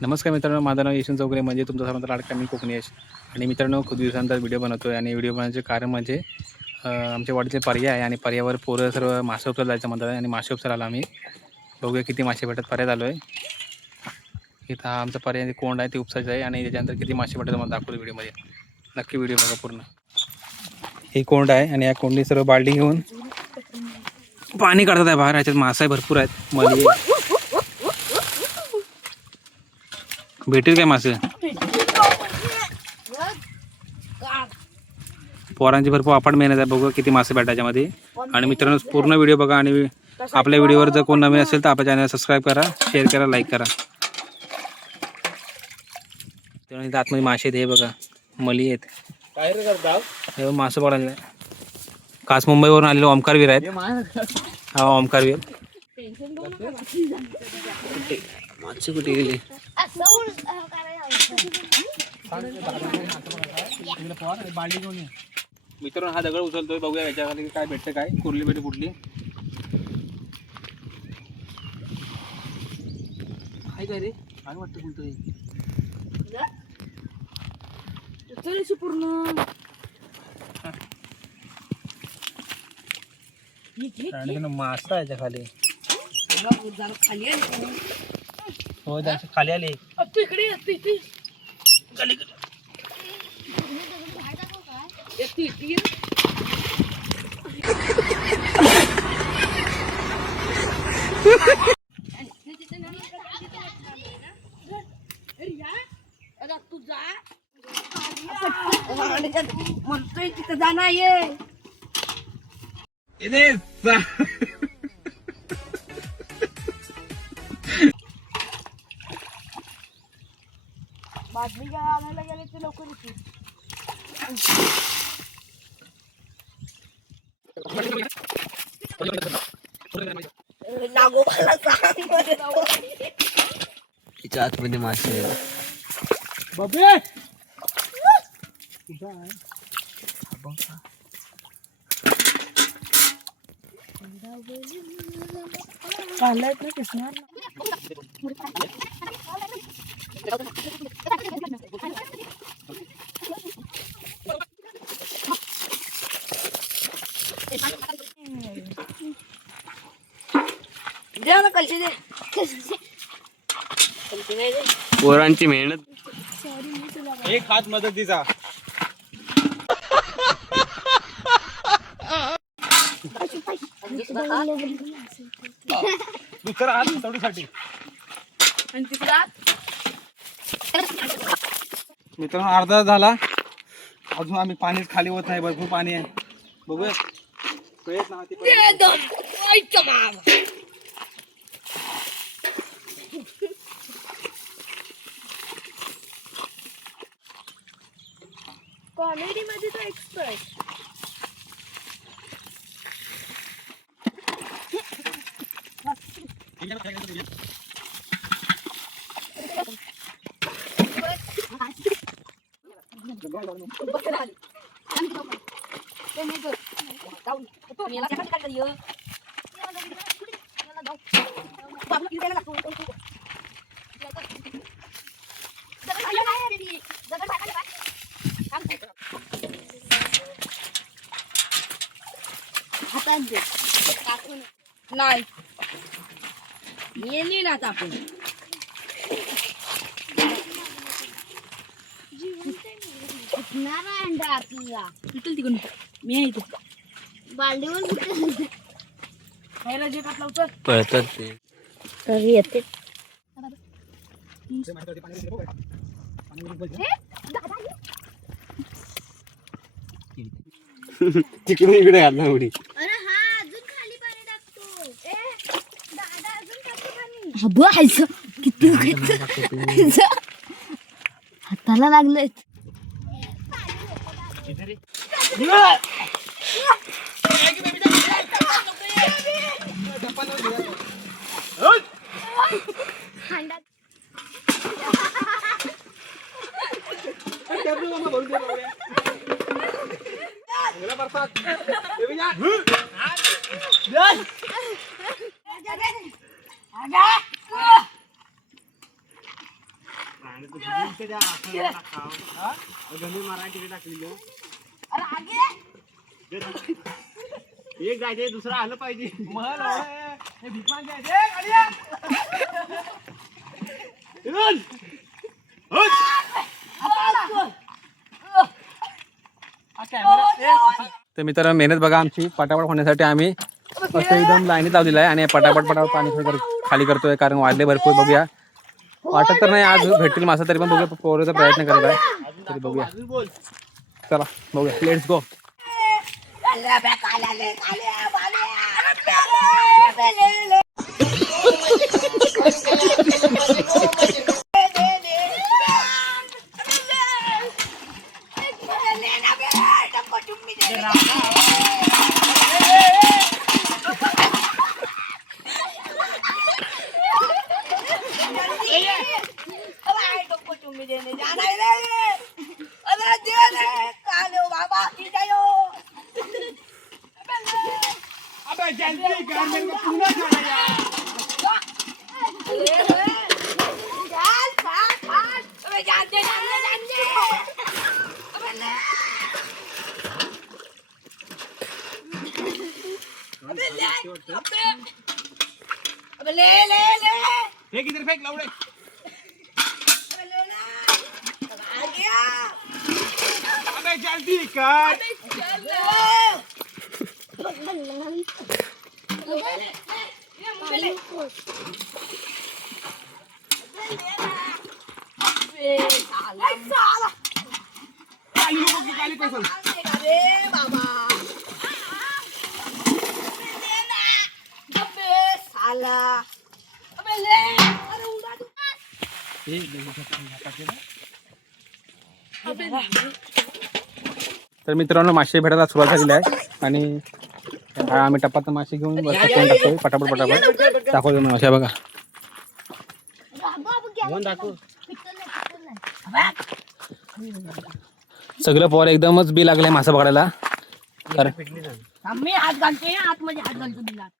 नमस्कार मित्रांनो, माझं नाव यशवंत चौगुले म्हणजे तुमचा सर्वांचा लाडका मी कोकणी यश. आणि मित्रांनो, खूप दिवसानंतर व्हिडिओ बनवतो आहे आणि व्हिडिओ बनवण्याचे कारण म्हणजे आमच्या वाडीतले पर्याय आहे आणि पर्यावर पोरं सर्व मासे उपसायला जायचं म्हणतात आणि मासे उपसायला आलो आम्ही. बघूया किती मासे भेटत. पर्याय आलो आहे इथं. हा आमचा पर्याय कोंड आहे ते उपसायचं आहे आणि त्याच्यानंतर किती मासे भेटतात मला दाखवतो व्हिडिओमध्ये. नक्की व्हिडिओ बघा पूर्ण. ही कोंड आहे आणि या कोंडी सर्व बाल्डी घेऊन पाणी काढतात आहे बाहेर. ह्याच्यात मासे भरपूर आहेत. मली भेटेल काय मासे? पोरांची भरपूर अपाट मेहनत आहे. बघू किती मासे भेटायच्यामध्ये. आणि मित्रांनो, पूर्ण व्हिडिओ बघा आणि आपल्या व्हिडिओवर जर कोण नवीन असेल तर आपल्या चॅनल सबस्क्राईब करा, शेअर करा, लाईक करा. त्यामुळे आतमध्ये मासे आहेत. हे बघा मली आहेत. हे मासे पडायला खास मुंबईवरून आलेले ओमकारवीर आहेत. हा ओमकारवीर. मासे कुठे गेले? मित्रांनो, हा दगड उचलतोय. बघूया याच्याखाली काय भेटतं. काय कुर्ली भेटी कुठली काय काय रे? काय वाटतं कोणतरी पूर्ण मासा आहे याच्या खाली. हो, खाली आले. म्हणतोय तिथं जाणार ये. बादली काय आणायला गेले ते लवकर येते. तिच्या आतमध्ये मासे काढलाय ना किसणार. द्या ना कलशी दे. पोरांची मेहनत. एक हात मदतीचा. दुसरा हात तेवढीसाठी. आणि तिकडा मित्रांनो, अर्धा झाला. अजून आम्ही पाणी खाली होत नाही. भरपूर पाणी आहे. बघूया कॉमेडी मध्ये तो एक्सपर्ट. नाही येली ना आता आपण तिकडून मी आहे इथे बाल्डीवर खायला जे काट लावतो पळतात ते. तरी येते. तिकडून इकडे घाल ना उडी. किती हाताला लागलंय. एक जायचे दुसरं आलं पाहिजे. तर मित्रांनो मेहनत बघा आमची पटापट होण्यासाठी आम्ही असं एकदम लाईनीत लावलेलं आहे आणि पटापट पाणी खाली करतोय कारण वाढले भरपूर. बघूया वाटत तर नाही आज भेटतील मासा तरी पण बघूया पोराचा प्रयत्न करत आहे तरी बघूया. चला बघूया लेट्स गो. तर मित्रांनो मासे भेटायला सुरुवात झालेली आहे आणि आम्ही टप्प्यात मासे घेऊन वरती करून टाकतोय पटापट दाखवतो मासे बघा. सगळं पोर एकदमच बी लागलंय मासा पकडायला. आम्ही हात घालतोय आतमध्ये हात घालतो बिलात.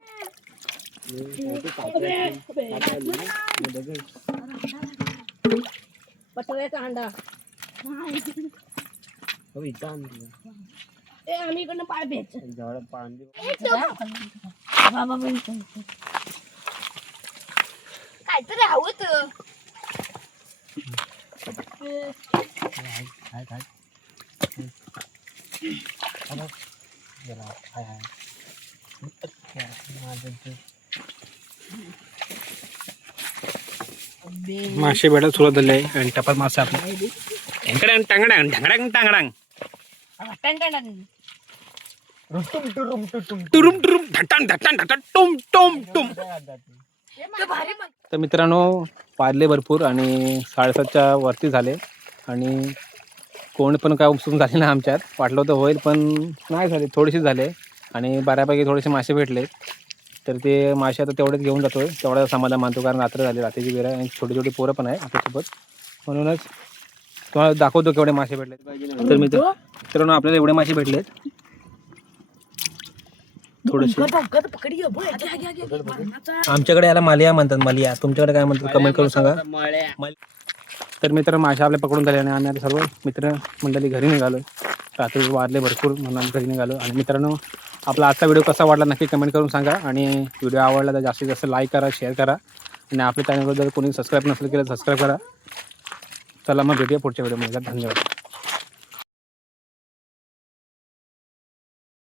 पटव्याचा अंडा आम्ही इकडनं पाय भेटतो काहीतरी हवं मासे भेटायला सुरुवात झाली आहे आणि टपात मासे आपले टांगडांग ढांगडांग टांगडांग टुरुम टुरुम धटान धटान धटान टुम टुम टुम. तर मित्रांनो पाडले भरपूर आणि 7:30च्या वरती झाले आणि कोण पण काय उपसून झाले ना आमच्यात. वाटलं होतं होईल पण नाही झाले, थोडेसे झाले आणि बऱ्यापैकी थोडेसे मासे भेटले. तर ते मासे आता तेवढेच घेऊन जातोय, तेवढा समाधान मानतो कारण रात्र झाली, रात्रीची वेळ आहे आणि छोटे छोटे पोरं पण आहे आपल्यासोबत. म्हणूनच तुम्हाला दाखवतो केवढे मासे भेटले. तर मित्रांनो आपल्याला एवढे मासे भेटलेत थोडेसे. आमच्याकडे याला मालिया म्हणतात, मालिया. तुमच्याकडे काय म्हणतात कमेंट करून सांगा. तर मित्र मासे आपले पकडून झाले आणि आम्ही आता सर्व मित्र मंडळी घरी निघालो. रात्री वाढले भरपूर म्हणून आम्ही घरी निघालो. आणि मित्रांनो आपला आजचा व्हिडिओ कसा वाटला नक्की कमेंट करून सांगा आणि व्हिडिओ आवडला तर जास्तीत जास्त लाईक करा, शेअर करा आणि आपल्या चॅनलवर जर कोणी सबस्क्राईब नसेल केलं सबस्क्राईब करा. चला मग भेटूया पुढच्या व्हिडिओमध्ये. धन्यवाद.